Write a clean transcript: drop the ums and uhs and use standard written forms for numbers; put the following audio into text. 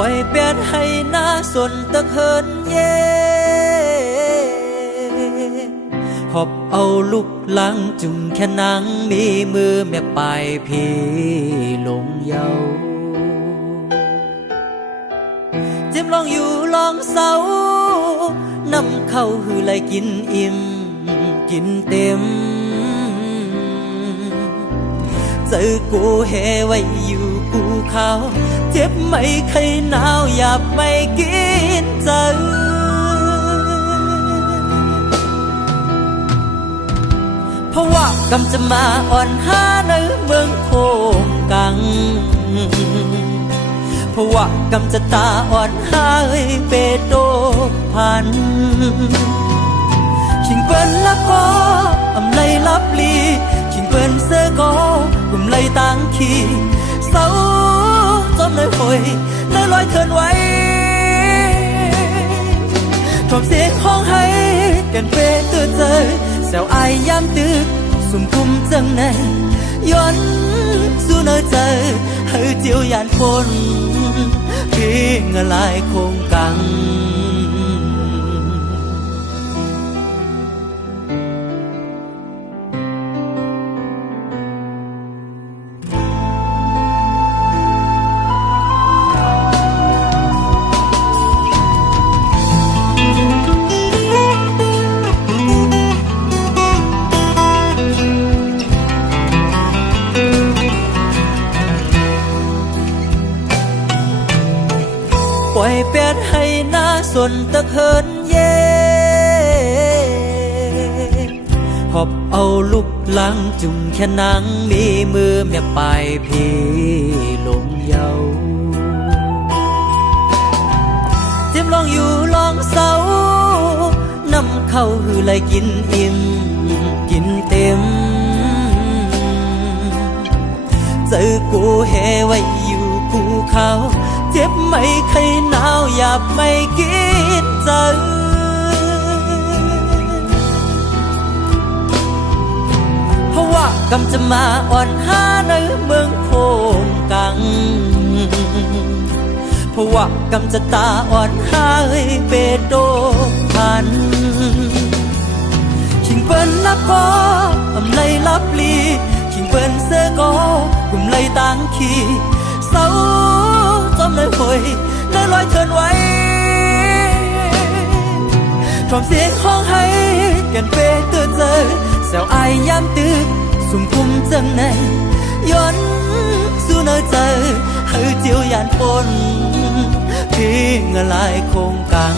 ปล่อยเปลี่ยนให้หน้าสนตะเคินเย่หอบเอาลูกหลังจุงแค่นังมีมือแม่ปลายพี่ลงเยาจิ้มลองอยู่ลองเศร้านำเข้าหือไหลกินอิ่มกินเต็มเจอกูเฮไว้อยู่กูเขาเจ็บไม่เคยหนาวอยากไม่กินใจเพราะว่ากำจะมาอ่อนหาในเมืองโคงกังเพราะว่ากำจะตาอ่อนหาเปโตพันชิงเปิ้นละก็อำไลลับลีชิงเปิ้นเสก็กลุ่มไลต่างขี้เศร้าจอมเลยหอยเลยลอยเทินไว้ทอมเสียงห้องให้กันเปตื่นเจอแซวอายยามตึกสุ่มกุมจังในย้อนสู้เนอเจอเฮ้ยเจียวยานคนพี่เงลายคงกังปล่อยเปลี่ยนให้หน้าสนตะเคินเย่หอบเอาลูกหลังจุงแค่นังมีมือแม่ปลายพี่ลงเยาจิ้มลองอยู่ลองเศร้านำเข้าหือไหลกินอิ่มกินเต็มเจอกูเฮไว้อยู่กูเขาเจ็บไม่เคยหนาวอยากไม่กินใจเพราะว่ากำจะมาอ่อนหาในเมืองโคงกังเพราะว่ากำจะตาอ่อนหาเปโตพันชิงเปิ้นละก็อำไลลับลีชิงเปิ้นเสก็กลุ่มไลต่างขี้เศร้าจอมเลยหอยเลยลอยเทินไว้ทอมเสียงห้องให้กันเปตื่นเจอแซวอายยามตึกสุ่มกุมจังในย้อนสู้เนอเจอเฮ้ยเจียวยานปนพี่เงลายคงกัง